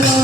Lord.